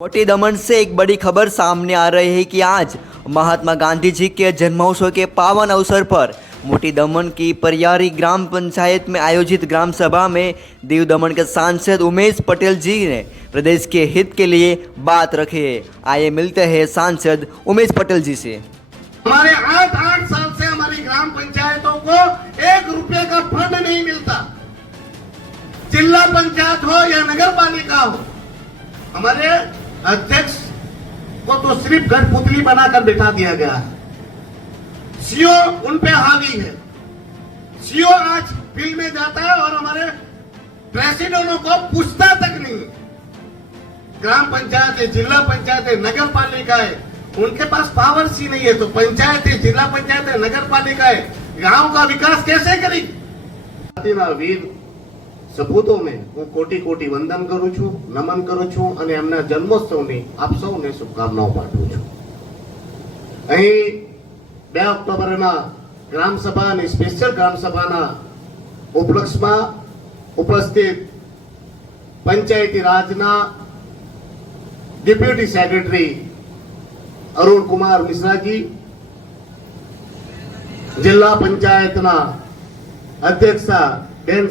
मोटी दमन से एक बड़ी खबर सामने आ रही है कि आज महात्मा गांधी जी के जन्मोत्सव के पावन अवसर पर मोटी दमन की परियारी ग्राम पंचायत में आयोजित ग्राम सभा में दीव दमन के सांसद उमेश पटेल जी ने प्रदेश के हित के लिए बात रखी है। आइए मिलते हैं सांसद उमेश पटेल जी से। हमारे 8 साल से हमारी ग्राम पंचायतों को 1 रुपये का फंड नहीं मिलता। जिला पंचायत हो या नगर पालिका हो, हमारे अध्यक्ष को तो सिर्फ कठपुतली बनाकर बिठा दिया गया है। सीओ उन पे हावी है। सीओ आज फील्ड में जाता है और हमारे प्रेसिडेंटों को पूछता तक नहीं। ग्राम पंचायत है, जिला पंचायत है, नगर पालिका है, उनके पास पावर्स ही नहीं है। तो पंचायत है, जिला पंचायत है, नगर पालिका है, गांव का विकास कैसे करेगी? वीर सपूतों में હું કોટી કોટી વંદન કરું છું, નમન કરું છું અને એમના જન્મોત્સવની આપ સૌને શુભકામનાઓ પાઠવું છું। અહીં 2 ઓક્ટોબરના ગ્રામ સભા અને સ્પેશિયલ ગ્રામ સભાના ઉપલક્ષમાં ઉપસ્થિત પંચાયતી રાજના ડેપ્યુટી સેક્રેટરી અરુણ કુમાર મિશ્રાજી, જિલ્લા પંચાયતના અધ્યક્ષા બેન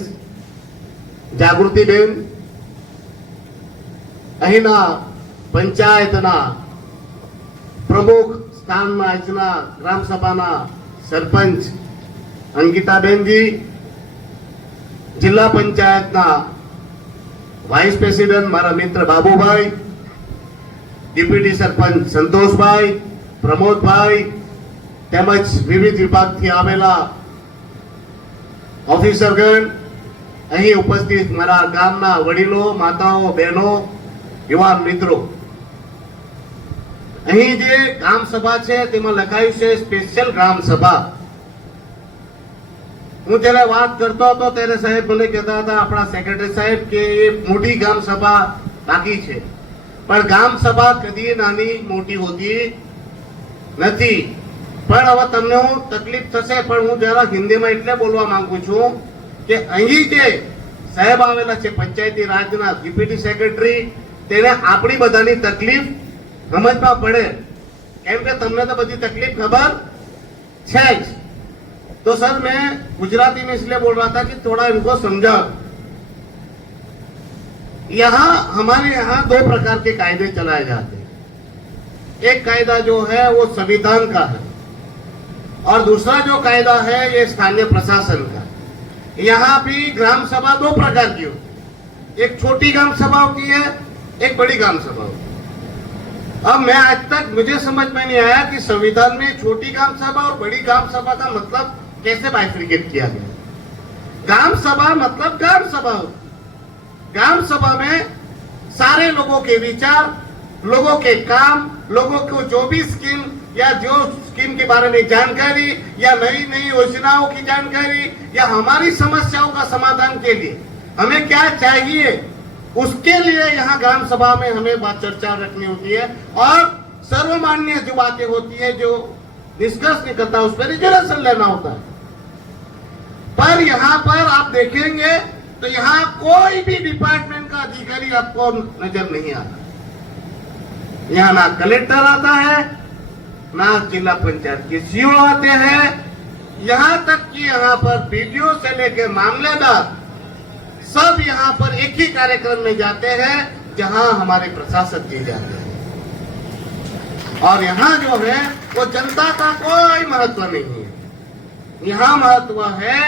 જાગૃતિબેન, અહીંના પંચાયતના પ્રમુખ સ્થાનમાં આજના ગ્રામ સભાના સરપંચ અંકિતાબેનજી, જિલ્લા પંચાયતના વાઇસ પ્રેસિડેન્ટ મારા મિત્ર બાબુભાઈ, ડેપ્યુટી સરપંચ સંતોષભાઈ, પ્રમોદભાઈ તેમજ વિવિધ વિભાગથી આવેલા ઓફિસરગણ, અહીં ઉપસ્થિત મારા ગામના વડીલો, માતાઓ, બહેનો, યુવાન મિત્રો, અહીં જે ગ્રામ સભા છે તેમાં લખાયું છે સ્પેશિયલ ગ્રામ સભા। હું જ્યારે વાત કરતો હતો ત્યારે સાહેબ મને કહેતા હતા, આપણા સેક્રેટરી સાહેબ, કે એ મોટી ગ્રામ સભા બાકી છે, પણ ગ્રામ સભા કદી નાની મોટી હોતી નથી। પણ હવે તમને હું તકલીફ થશે, પણ હું જરા હિન્દીમાં એટલે બોલવા માંગુ છું કે અહીં જે સાહેબ આવેલા છે પંચાયતી રાજના ડેપ્યુટી સેક્રેટરી, તેને આપણી બધાની તકલીફ સમજવા પડે, કેમ કે તમને તો બધી તકલીફ ખબર છે જ। तो सर मैं गुजराती में इसलिए बोल रहा था कि थोड़ा इनको समझा। यहाँ हमारे यहाँ 2 प्रकार के कायदे चलाए जाते हैं। एक कायदा जो है वो संविधान का है और दूसरा जो कायदा है ये स्थानीय प्रशासन का। यहाँ भी ग्राम सभा 2 प्रकार की होती है। एक छोटी ग्राम सभा होती है, एक बड़ी ग्राम सभा होती है। अब मैं आज तक मुझे समझ में नहीं आया कि संविधान में छोटी ग्राम सभा और बड़ी ग्राम सभा का मतलब कैसे बाइफरकेट किया गया। ग्राम सभा मतलब ग्राम सभा होती है। ग्राम सभा में सारे लोगों के विचार, लोगों के काम, लोगों को जो भी स्कीम या जो स्कीम के बारे में जानकारी या नई नई योजनाओं की जानकारी या हमारी समस्याओं का समाधान के लिए हमें क्या चाहिए, उसके लिए यहाँ ग्राम सभा में हमें बात चर्चा रखनी होती है। और सर्वमान्य जो बातें होती है, जो डिस्कस नहीं करता, उस पर रिजर्वेशन लेना होता है। पर यहाँ पर आप देखेंगे तो यहाँ कोई भी डिपार्टमेंट का अधिकारी आपको नजर नहीं आता। यहाँ ना कलेक्टर आता है, ना जिला पंचायत के सीओ आते हैं, यहाँ तक कि यहाँ पर बीडीओ से लेकर मामलेदार सब यहाँ पर एक ही कार्यक्रम में जाते हैं जहाँ हमारे प्रशासक जी जाते हैं। और यहाँ जो है वो जनता का कोई महत्व नहीं है। यहाँ महत्व है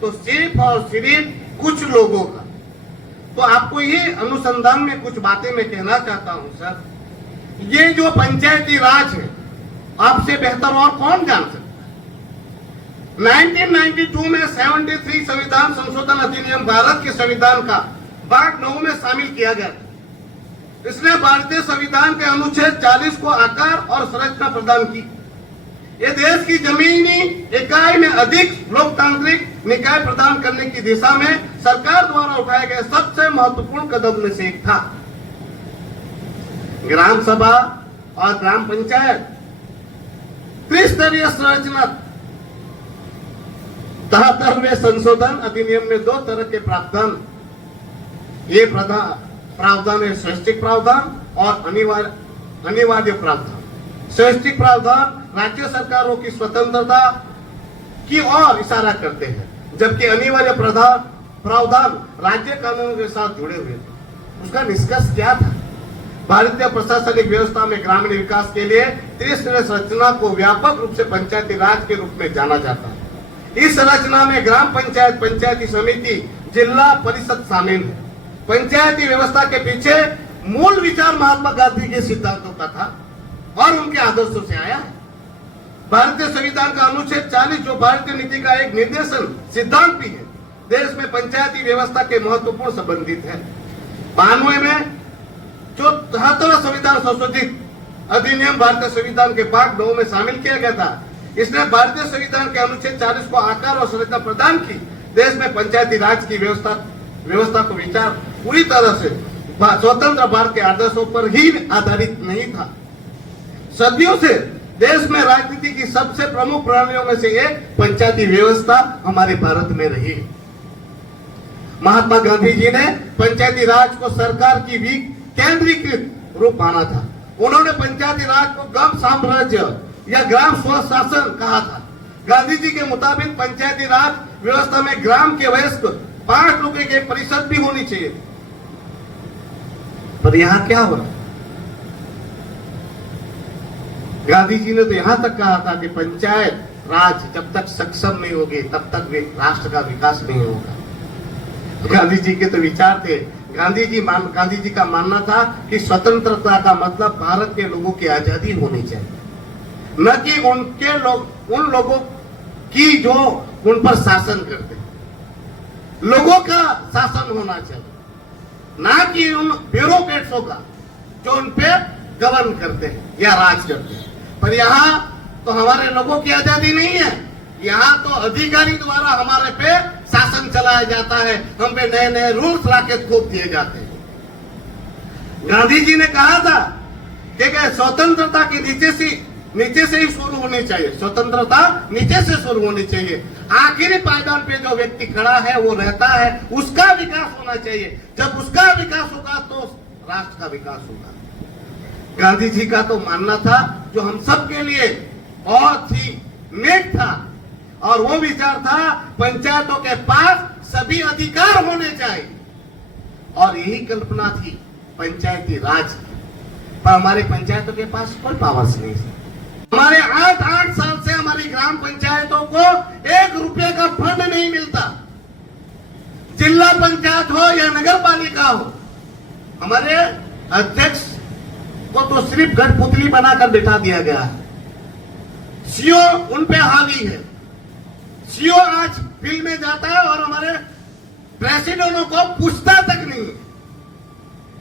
तो सिर्फ और सिर्फ कुछ लोगों का। तो आपको ये अनुसंधान में कुछ बातें मैं कहना चाहता हूँ सर। ये जो पंचायती राज है, आपसे बेहतर और कौन जान सकता है। 1992 में 73 संविधान संशोधन अधिनियम भारत के संविधान का भाग 9 में शामिल किया गया था। इसने भारतीय संविधान के अनुच्छेद 40 को आकार और संरचना प्रदान की। ये देश की जमीनी इकाई में अधिक लोकतांत्रिक निकाय प्रदान करने की दिशा में सरकार द्वारा उठाए गए सबसे महत्वपूर्ण कदम में से एक था। ग्राम सभा और ग्राम पंचायत त्रिस्तरीय संरचना 73वें संशोधन अधिनियम में 2 तरह के प्रावधान, ये प्रावधान है स्वैच्छिक प्रावधान और अनिवार्य प्रावधान। स्वैच्छिक प्रावधान राज्य सरकारों की स्वतंत्रता की ओर इशारा करते हैं, जबकि अनिवार्य प्रावधान राज्य कानूनों के साथ जुड़े हुए थे। उसका निष्कर्ष क्या था? भारतीय प्रशासनिक व्यवस्था में ग्रामीण विकास के लिए त्रिस्तरीय रचना को व्यापक रूप से पंचायती राज के रूप में जाना जाता है। इस रचना में ग्राम पंचायत, पंचायती समिति, जिला परिषद शामिल है। पंचायती व्यवस्था के पीछे मूल विचार महात्मा गांधी के सिद्धांतों का था और उनके आदर्शों से आया है। भारतीय संविधान का अनुच्छेद 40 जो भारतीय नीति का एक निर्देशन सिद्धांत भी है, देश में पंचायती व्यवस्था के महत्वपूर्ण संबंधित है। 92 में जो 73वां संविधान संशोधित अधिनियम भारतीय संविधान के भाग 9 में शामिल किया गया था, इसने भारतीय संविधान के अनुच्छेद 40 को आकार और संरचना प्रदान की। देश में पंचायती राज की व्यवस्था को विचार पूरी तरह से स्वतंत्र भारत के आदर्शों पर ही आधारित नहीं था। सदियों से देश में राजनीति की सबसे प्रमुख प्रणालियों में से एक पंचायती व्यवस्था हमारे भारत में रही। महात्मा गांधी जी ने पंचायती राज को सरकार की केंद्रीकृत रूप माना था। उन्होंने पंचायती राज को ग्राम साम्राज्य या ग्राम स्वशासन कहा था। गांधी जी के मुताबिक पंचायती राज व्यवस्था में ग्राम के वयस्क 5 लोगों के परिषद भी होनी चाहिए। पर यहाँ क्या हुआ? गांधी जी ने तो यहां तक कहा था कि पंचायत राज जब तक सक्षम नहीं होगी तब तक राष्ट्र का विकास नहीं होगा। गांधी जी के तो विचार थे। गांधी जी का मानना था कि स्वतंत्रता का मतलब भारत के लोगों की आजादी होनी चाहिए, न कि उन लोगों की जो उन पर शासन करते हैं। लोगों का शासन होना चाहिए, ना कि उन ब्यूरोक्रेट्सों का जो उन पे गवर्न करते हैं या राज करते हैं। पर यहाँ तो हमारे लोगों की आजादी नहीं है। यहाँ तो अधिकारी द्वारा हमारे पे शासन चलाया जाता है, हम पे नए नए रूल्स लाके थोप दिए जाते हैं। गांधी जी ने कहा था कि स्वतंत्रता के नीचे से ही शुरू होनी चाहिए। स्वतंत्रता नीचे से शुरू होनी चाहिए। आखिरी पायदान पे जो व्यक्ति खड़ा है वो रहता है, उसका विकास होना चाहिए। जब उसका विकास होगा तो राष्ट्र का विकास होगा। गांधी जी का तो मानना था जो हम सब के लिए बहुत ही नेक था, और वो विचार था पंचायतों के पास सभी अधिकार होने चाहिए, और यही कल्पना थी पंचायती राज की। पर हमारी पंचायतों के पास कोई पावर्स नहीं थी। हमारे 8 साल से हमारी ग्राम पंचायतों को 1 रुपये का फंड नहीं मिलता। जिला पंचायत हो या नगर पालिका हो, हमारे अध्यक्ष को तो सिर्फ गठपुतली बनाकर बिठा दिया गया है। सीओ उन पे हावी है। सीओ आज फील्ड में जाता है और हमारे प्रेसिडेंटों को पूछता तक नहीं है।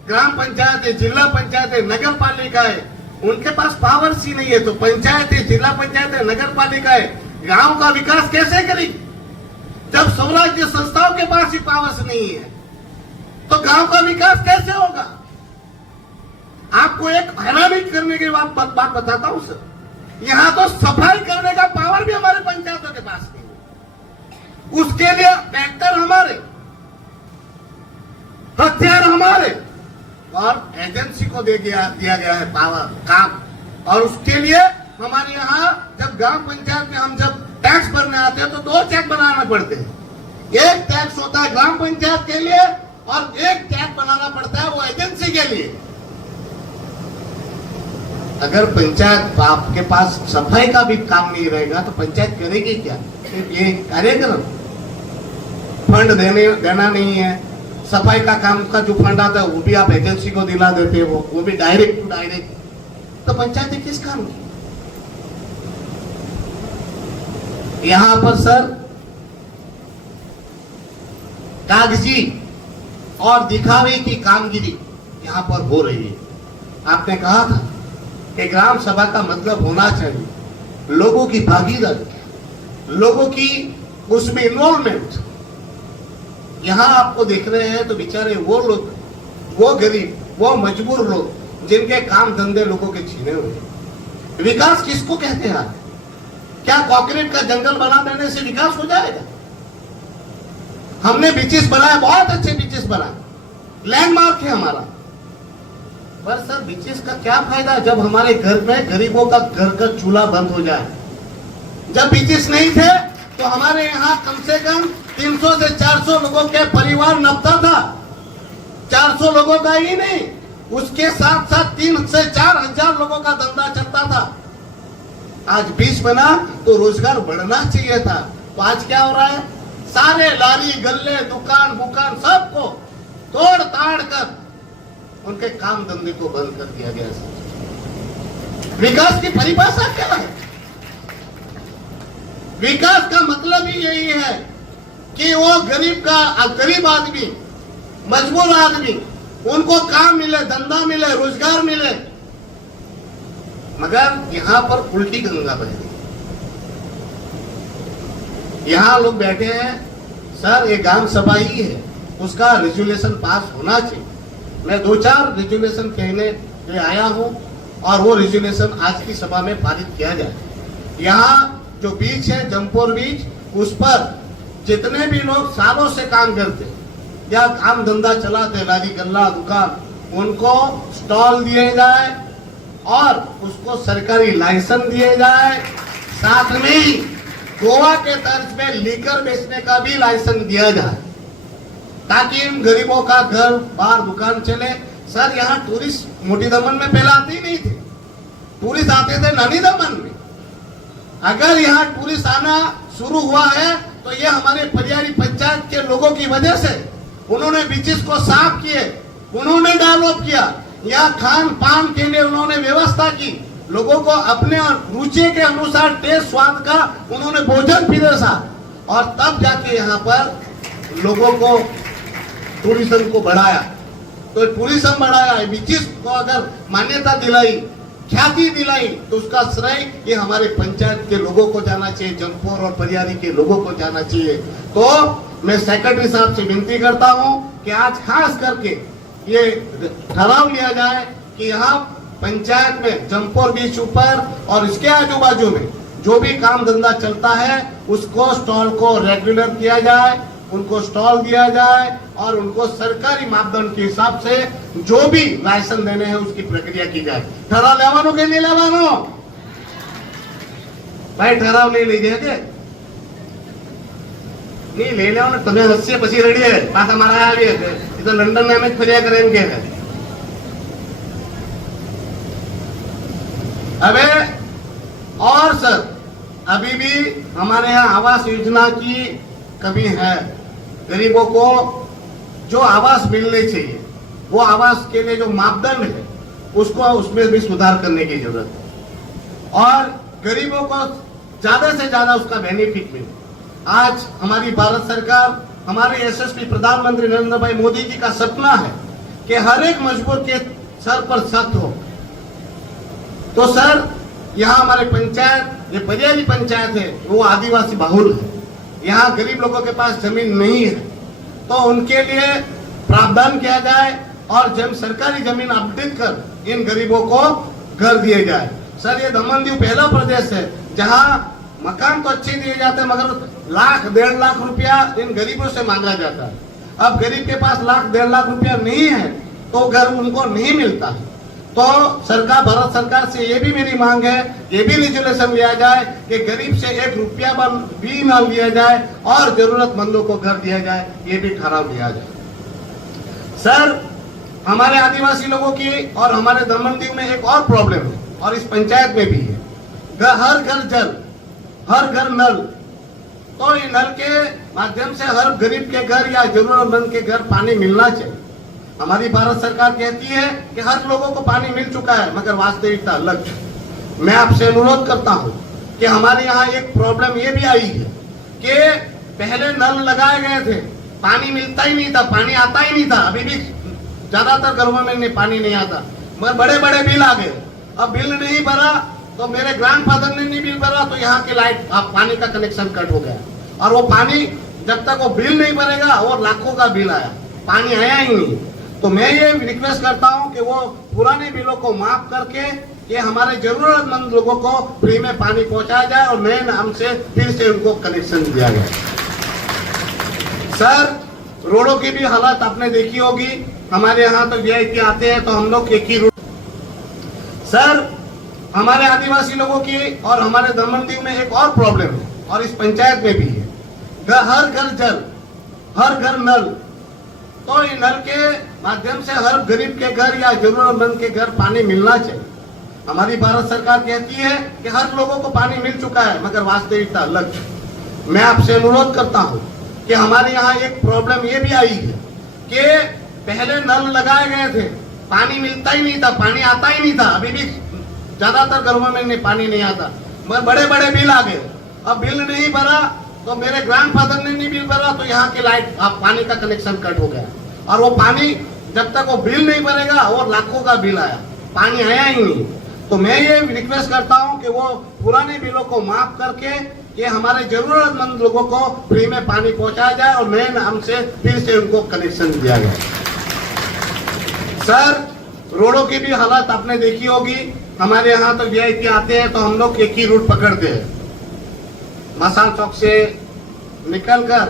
ग्राम पंचायत, जिला पंचायत, नगर पालिका है, उनके पास पावर्स ही नहीं है। तो पंचायत, जिला पंचायत, नगर पालिका है, गांव का विकास कैसे करेगी? जब स्वराज्य संस्थाओं के पास ही पावर्स नहीं है तो गांव का विकास कैसे होगा? आपको एक हैरानी करने की बात बताता हूं सर। यहां तो सफाई करने का पावर भी हमारे पंचायतों के पास नहीं है। उसके लिए ट्रैक्टर हमारे, हथियार हमारे, और एजेंसी को दिया गया है पावर काम। और उसके लिए हमारे यहाँ जब ग्राम पंचायत में हम जब टैक्स भरने आते हैं तो 2 चेक बनाना पड़ते हैं। एक टैक्स होता है ग्राम पंचायत के लिए और एक टैक्स बनाना पड़ता है वो एजेंसी के लिए। अगर पंचायत आपके पास सफाई का भी काम नहीं रहेगा तो पंचायत करेगी क्या? ये कार्यक्रम फंड देना नहीं है। सफाई का काम का जो फंड आता है वो भी आप एजेंसी को दिला देते हो, वो भी डायरेक्ट टू डायरेक्ट। तो पंचायत किस काम की? यहां पर सर कागजी और दिखावे की कामगिरी यहां पर हो रही है। आपने कहा था कि ग्राम सभा का मतलब होना चाहिए लोगों की भागीदारी, लोगों की उसमें इन्वॉल्वमेंट। यहां आपको देख रहे हैं तो बेचारे वो लोग, वो गरीब, वो मजबूर लोग जिनके काम धंधे लोगों के छीने हुए हैं। विकास किसको कहते हैं? क्या कॉन्क्रीट का जंगल बना देने से विकास हो जाएगा? हमने बीचेस बनाए, बहुत अच्छे बीचेस बनाए, लैंडमार्क है हमारा, पर सर बीचेस का क्या फायदा जब हमारे घर में गरीबों का घर का चूल्हा बंद हो जाए। जब बीचेस नहीं थे तो हमारे यहाँ कम से कम 300 से 400 लोगों के परिवार नपता था। 400 लोगों का ही नहीं, उसके साथ साथ 3 से 4 हजार लोगों का धंधा चलता था। आज बीच बना तो रोजगार बढ़ना चाहिए था, तो आज क्या हो रहा है, सारे लारी गल्ले दुकान सबको तोड़ ताड़ कर उनके काम धंधे को बंद कर दिया गया। विकास की परिभाषा क्या है? विकास का मतलब ही यही है कि वो गरीब आदमी, मजबूर आदमी, उनको काम मिले, धंधा मिले, रोजगार मिले। मगर यहां पर उल्टी गंगा बह रही। यहां लोग बैठे हैं, सर ये ग्राम सभा ही है, उसका रेजुलेशन पास होना चाहिए। मैं 2-4 रेजुलेशन कहने लिए आया हूं और वो रेजुलेशन आज की सभा में पारित किया जाए। यहाँ जो बीच है जमपोर बीच, उस पर जितने भी लोग सालों से काम करते या काम धंधा चलाते, लारी गल्ला दुकान, उनको स्टॉल दिए जाए और उसको सरकारी लाइसेंस दिए जाए। साथ में ही गोवा के तर्ज में लीकर बेचने का भी लाइसेंस दिया जाए, ताकि इन गरीबों का घर बार दुकान चले। सर यहाँ टूरिस्ट मोटी दमन में पहले आते ही नहीं थे, टूरिस्ट आते थे नानी दमन में। अगर यहाँ टूरिस्ट आना शुरू हुआ है तो ये हमारे परियारी पंचायत के लोगों की वजह से। उन्होंने बीचेस को साफ किए, उन्होंने डेवलप किया, यहाँ खान पान के लिए उन्होंने व्यवस्था की, लोगों को अपने रुचि के अनुसार टेस्ट स्वाद का उन्होंने भोजन पिरोसा, और तब जाके यहाँ पर लोगों को टूरिज्म को बढ़ाया। तो टूरिज्म बढ़ाया, बीचेस को अगर मान्यता दिलाई, ख्याति दिलाई, तो उसका श्रेय ये हमारे पंचायत के लोगों को जाना चाहिए, जमपोर और परियारी के लोगों को जाना चाहिए। तो मैं सेक्रेटरी साहब से विनती करता हूं कि आज खास करके ये ठहराव लिया जाए कि यहाँ पंचायत में जमपोर बीच ऊपर और इसके आजू बाजू में जो भी काम धंधा चलता है उसको स्टॉल को रेगुलर किया जाए, उनको स्टॉल दिया जाए और उनको सरकारी मापदंड के हिसाब से जो भी लाइसेंस देने हैं उसकी प्रक्रिया की जाए। ठहराव लेवानो के नहीं लेवानो भाई, ठहराव नहीं लीजिए के नहीं ले लो ने તમે હસ્ય પછી રેડી है પાછા મારા આવી છે એ તો લંડન ને અમે ફર્યા કરે એમ કે છે। अबे और सर अभी भी हमारे यहाँ आवास योजना की कमी है। गरीबों को जो आवास मिलने चाहिए वो आवास के लिए जो मापदंड है उसको उसमें भी सुधार करने की जरूरत है और गरीबों को ज्यादा से ज्यादा उसका बेनिफिट मिले। आज हमारी भारत सरकार, हमारे यशस्वी प्रधानमंत्री नरेंद्र भाई मोदी जी का सपना है कि हर एक मजबूर के सर पर छत हो। तो सर यहाँ हमारे पंचायत, ये परियारी पंचायत है, वो आदिवासी बहुल है, यहाँ गरीब लोगों के पास जमीन नहीं है, तो उनके लिए प्रावधान किया जाए और जब सरकारी जमीन अपडेट कर इन गरीबों को घर दिए जाए। सर ये दमन दीव पहला प्रदेश है जहाँ मकान तो अच्छे दिए जाते हैं मगर 1-1.5 लाख रुपया इन गरीबों से मांगा जाता है। अब गरीब के पास 1-1.5 लाख रुपया नहीं है तो घर उनको नहीं मिलता है। तो सरकार, भारत सरकार से ये भी मेरी मांग है, ये भी रेजुलेशन लिया जाए कि गरीब से 1 रुपया भी न लिया जाए और जरूरतमंदों को घर दिया जाए, ये भी ठहराव लिया जाए। सर हमारे आदिवासी लोगों की और हमारे दमन दीव में एक और प्रॉब्लम है और इस पंचायत में भी है, हर घर जल, हर घर नल। तो ये नल के माध्यम से हर गरीब के घर या जरूरतमंद के घर पानी मिलना चाहिए। हमारी भारत सरकार कहती है कि हर लोगों को पानी मिल चुका है, मगर वास्तविकता अलग है। मैं आपसे अनुरोध करता हूं कि हमारे यहाँ एक प्रॉब्लम ये भी आई है कि पहले नल लगाए गए थे, पानी मिलता ही नहीं था, पानी आता ही नहीं था। अभी भी ज्यादातर घरों में पानी नहीं आता, मगर बड़े बड़े बिल आ गए। अब बिल नहीं भरा तो मेरे ग्रैंडफादर ने नहीं बिल भरा तो यहाँ की लाइट पानी का कनेक्शन कट हो गया और वो पानी जब तक वो बिल नहीं भरेगा और लाखों का बिल आया, पानी आया ही नहीं। तो मैं ये रिक्वेस्ट करता हूँ कि वो पुराने बिलों को माफ करके ये हमारे जरूरतमंद लोगों को फ्री में पानी पहुंचाया जाए और नए नाम से फिर से उनको कनेक्शन दिया जाए। सर रोडों की भी हालत आपने देखी होगी, हमारे यहाँ तो वीआईपी आते हैं तो हम लोग एक ही रूट सर, हमारे आदिवासी लोगों की और हमारे दमन दीव में एक और प्रॉब्लम है, और इस पंचायत में भी है। हर घर जल, हर घर नल। तो ये नल के माध्यम से हर गरीब के घर या जरूरतमंद के घर पानी मिलना चाहिए। हमारी भारत सरकार कहती है कि हर लोगों को पानी मिल चुका है, मगर वास्तविकता अलग है। मैं आपसे अनुरोध करता हूं कि हमारे यहाँ एक प्रॉब्लम ये भी आई है कि पहले नल लगाए गए थे, पानी मिलता ही नहीं था, पानी आता ही नहीं था। अभी भी ज्यादातर घरों में पानी नहीं आता, मगर बड़े बड़े बिल आ गए। अब बिल नहीं भरा तो मेरे ग्रैंडफादर ने नहीं बिल भरा, तो यहाँ की लाइट पानी का कनेक्शन कट हो गया। और वो पानी जब तक वो बिल नहीं भरेगा, और लाखों का बिल आया, पानी आया ही नहीं। तो मैं ये रिक्वेस्ट करता हूँ कि वो पुराने बिलों को माफ करके ये हमारे जरूरतमंद लोगों को फ्री में पानी पहुंचाया जाए और नए नाम से फिर से उनको कनेक्शन दिया जाए। सर, रोडों की भी हालत आपने देखी होगी। हमारे यहाँ तो वीआईपी आते हैं तो हम लोग एक ही रूट पकड़ते हैं, मसाल चौक से निकलकर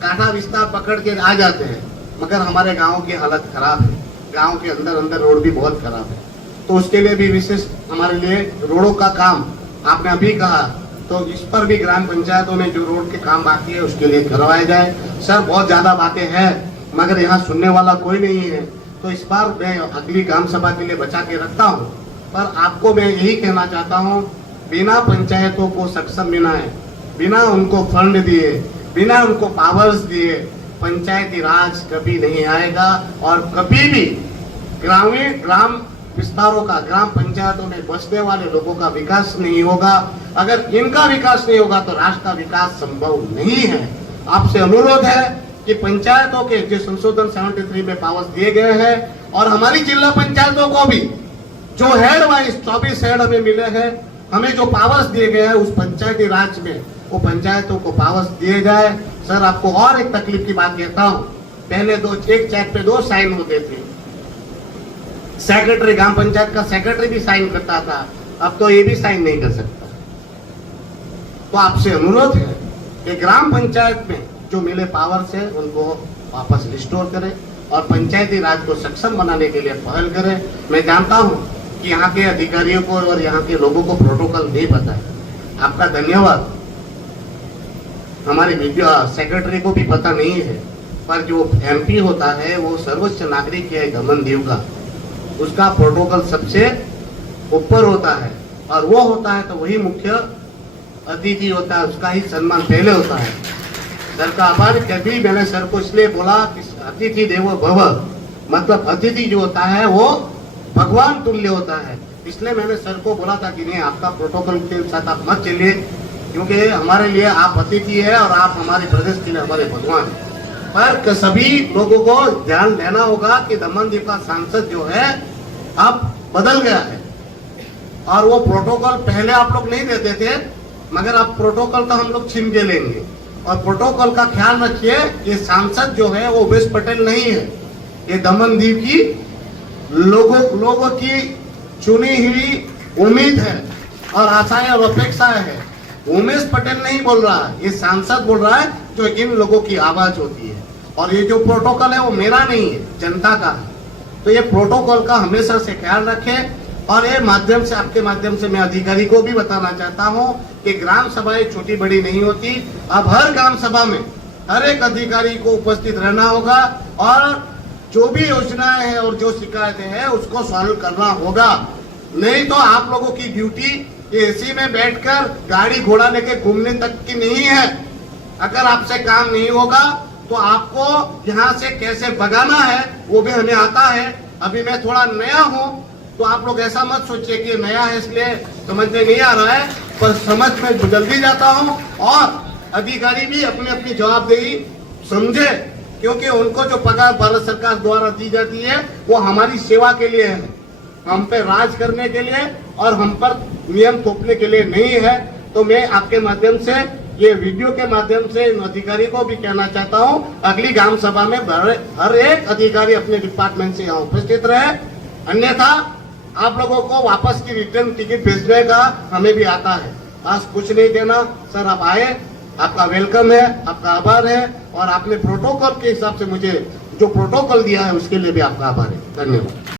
कांठा विस्तार पकड़ के आ जाते हैं। मगर हमारे गांव की हालत खराब है, गांव के अंदर अंदर रोड भी बहुत खराब है। तो उसके लिए भी विशेष हमारे लिए रोडों का काम आपने अभी कहा, तो इस पर भी ग्राम पंचायतों में जो रोड के काम बाकी है उसके लिए करवाए जाए। सर, बहुत ज्यादा बातें हैं मगर यहाँ सुनने वाला कोई नहीं है, तो इस बार मैं अगली ग्राम सभा के लिए बचा के रखता हूँ। पर आपको मैं यही कहना चाहता हूँ, बिना पंचायतों को सक्षम बनाए, बिना उनको फंड दिए, बिना उनको पावर्स दिए, पंचायती राज कभी नहीं आएगा। और कभी भी ग्राम विस्तारों का, ग्राम पंचायतों में बसने वाले लोगों का विकास नहीं होगा। अगर इनका विकास नहीं होगा तो राष्ट्र का विकास संभव नहीं है। आपसे अनुरोध है कि पंचायतों के जो संशोधन 73 में पावर्स दिए गए हैं, और हमारी जिला पंचायतों को भी जो हेड वाइज 24 हेड हमें मिले हैं, हमें जो पावर्स दिए गए हैं उस पंचायती राज में वो पंचायतों को पावर्स दिए जाए। सर, आपको और एक तकलीफ की बात कहता हूँ, पहले एक चेक पे 2 साइन होते थे। सेक्रेटरी, ग्राम पंचायत का सेक्रेटरी भी साइन करता था, अब तो ये भी साइन नहीं कर सकता। तो आपसे अनुरोध है कि ग्राम पंचायत में जो मिले पावर्स है उनको वापस रिस्टोर करें और पंचायती राज को सक्षम बनाने के लिए पहल करें। मैं जानता हूं कि यहाँ के अधिकारियों को और यहाँ के लोगों को प्रोटोकॉल नहीं पता है, आपका धन्यवाद। हमारे सेक्रेटरी को भी पता नहीं है, पर जो एमपी होता है वो सर्वोच्च नागरिक है दमन दीव का, उसका प्रोटोकॉल सबसे ऊपर होता है, और वो होता है तो वही मुख्य अतिथि होता है, उसका ही सम्मान पहले होता है। सर का आभार। कभी मैंने सर को इसलिए बोला कि अतिथि देवो भव, मतलब अतिथि जो होता है वो भगवान तुल्य होता है, इसलिए मैंने सर को बोला था कि नहीं, आपका प्रोटोकॉल के साथ आप मत चलिए, क्योंकि हमारे लिए आप अतिथि है और आप हमारे प्रदेश के लिए हमारे भगवान है। पर सभी लोगों को ध्यान देना होगा कि दमन दीव का सांसद जो है अब बदल गया है, और वो प्रोटोकॉल पहले आप लोग नहीं देते थे, मगर अब प्रोटोकॉल तो हम लोग छीन के लेंगे। और प्रोटोकॉल का ख्याल रखिए, ये सांसद जो है वो उमेश पटेल नहीं है, ये दमन दीव की लोगों की चुनी हुई उम्मीद है और आशाएं और अपेक्षाएं है। उमेश पटेल नहीं बोल रहा है, ये सांसद बोल रहा है जो इन लोगों की आवाज होती है। और ये जो प्रोटोकॉल है वो मेरा नहीं है, जनता का है। तो ये प्रोटोकॉल का हमेशा से ख्याल रखें। और ये माध्यम से, आपके माध्यम से मैं अधिकारी को भी बताना चाहता हूँ कि ग्राम सभाएं छोटी बड़ी नहीं होती। अब हर ग्राम सभा में हर एक अधिकारी को उपस्थित रहना होगा और जो भी योजनाएं हैं और जो शिकायतें हैं उसको सॉल्व करना होगा। नहीं तो आप लोगों की ड्यूटी एसी में बैठकर गाड़ी घोड़ा लेके घूमने तक की नहीं है। अगर आपसे काम नहीं होगा तो आपको यहाँ से कैसे भगाना है वो भी हमें आता है। अभी मैं थोड़ा नया हूँ, तो आप लोग ऐसा मत सोचिए कि नया है इसलिए समझ में नहीं आ रहा है, पर समझ में जल्दी जाता हूँ। और अधिकारी भी अपनी अपनी जवाबदेही समझे, क्योंकि उनको जो पगार भारत सरकार द्वारा दी जाती है वो हमारी सेवा के लिए है, हम पे राज करने के लिए और हम पर नियम थोपने के लिए नहीं है। तो मैं आपके माध्यम से, ये वीडियो के माध्यम से इन अधिकारी को भी कहना चाहता हूँ, अगली ग्राम सभा में हर एक अधिकारी अपने डिपार्टमेंट से यहाँ उपस्थित रहे, अन्यथा आप लोगों को वापस की रिटर्न टिकट भेजने का हमें भी आता है। बस कुछ नहीं कहना। सर, आप आए, आपका वेलकम है, आपका आभार है, और आपने प्रोटोकॉल के हिसाब से मुझे जो प्रोटोकॉल दिया है उसके लिए भी आपका आभार है। धन्यवाद।